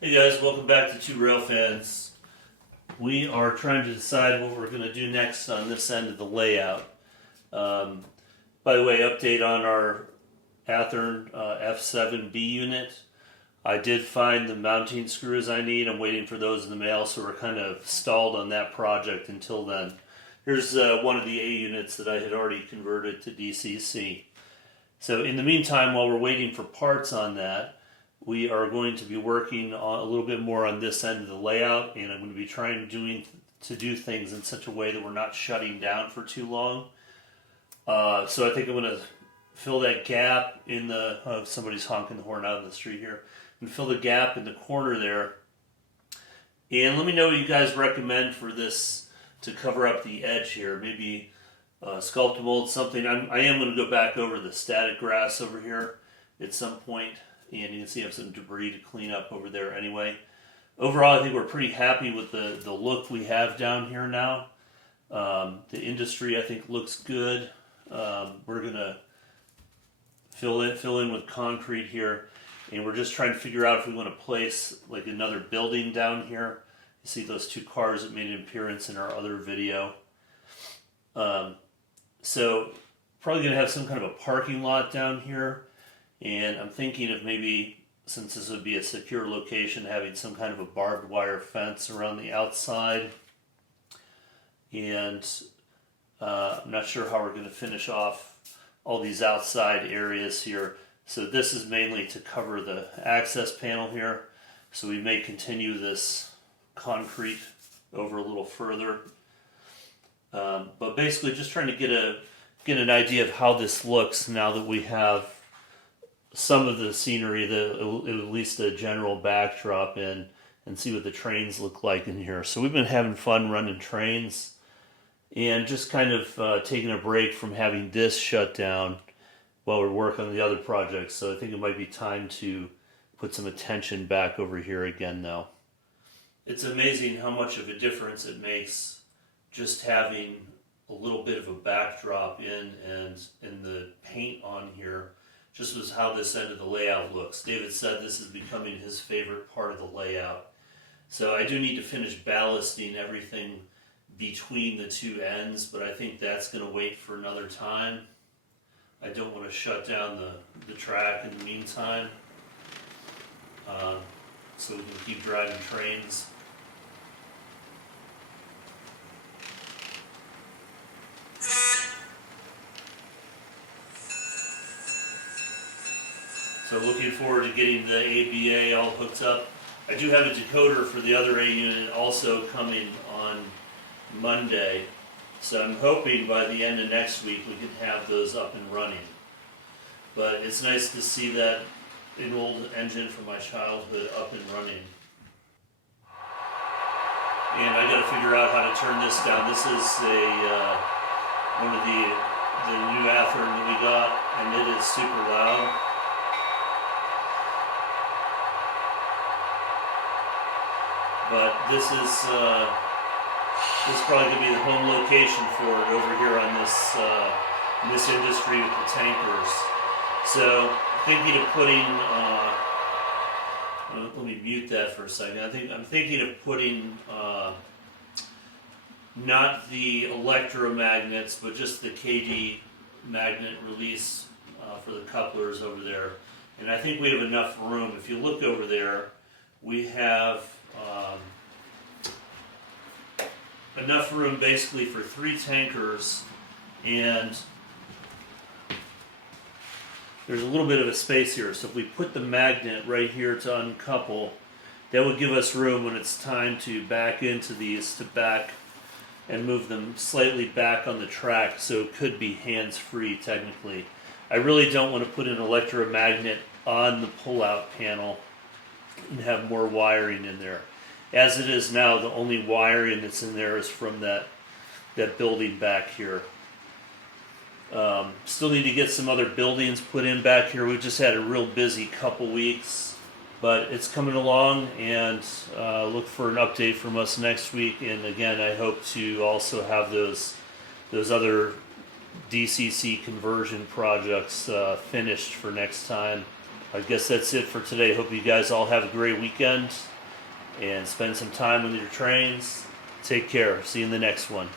Hey guys, welcome back to Two Rail Fans. We are trying to decide what we're going to do next on this end of the layout. By the way, update on our Athearn F7B unit. I did find the mounting screws I need. I'm waiting for those in the mail, so we're kind of stalled on that project until then. Here's one of the A units that I had already converted to DCC. So in the meantime, while we're waiting for parts on that, we are going to be working on a little bit more on this end of the layout, and I'm going to be trying to do things in such a way that we're not shutting down for too long. So I think I'm going to fill that gap in the, somebody's honking the horn out in the street here, and fill the gap in the corner there. And let me know what you guys recommend for this to cover up the edge here. Maybe sculpt mold something. I am going to go back over the static grass over here at some point. And you can see I have some debris to clean up over there anyway. Overall, I think we're pretty happy with the look we have down here now. The industry, I think, looks good. We're going to fill in with concrete here. And we're just trying to figure out if we want to place like another building down here. You see those two cars that made an appearance in our other video. So probably going to have some kind of a parking lot down here. And I'm thinking of maybe, since this would be a secure location, having some kind of a barbed wire fence around the outside. And I'm not sure how we're going to finish off all these outside areas here. So this is mainly to cover the access panel here. So we may continue this concrete over a little further. But basically just trying to get an idea of how this looks now that we have some of the scenery, at least a general backdrop in, and see what the trains look like in here. So we've been having fun running trains and just kind of taking a break from having this shut down while we're working on the other projects. So I think it might be time to put some attention back over here again now. It's amazing how much of a difference it makes just having a little bit of a backdrop in and the paint on here. Just was how this end of the layout looks. David said this is becoming his favorite part of the layout. So I do need to finish ballasting everything between the two ends, but I think that's going to wait for another time. I don't want to shut down the track in the meantime, so we can keep driving trains. So looking forward to getting the ABA all hooked up. I do have a decoder for the other A unit also coming on Monday. So I'm hoping by the end of next week we can have those up and running. But it's nice to see that an old engine from my childhood up and running. And I got to figure out how to turn this down. This is one of the new Athearn that we got, and it is super loud. But this is probably going to be the home location for it over here on this industry with the tankers. So thinking of putting, let me mute that for a second. I'm thinking of putting not the electromagnets, but just the KD magnet release for the couplers over there. And I think we have enough room. If you look over there, we have enough room basically for 3 tankers, and there's a little bit of a space here. So if we put the magnet right here to uncouple, that would give us room when it's time to back into these to back and move them slightly back on the track, so it could be hands-free technically. I really don't want to put an electromagnet on the pull-out panel and have more wiring in there. As it is now, the only wiring that's in there is from that building back here. Still need to get some other buildings put in back here. We just had a real busy couple weeks, but it's coming along, and look for an update from us next week. And again, I hope to also have those other DCC conversion projects finished for next time. I guess that's it for today. Hope you guys all have a great weekend and spend some time with your trains. Take care. See you in the next one.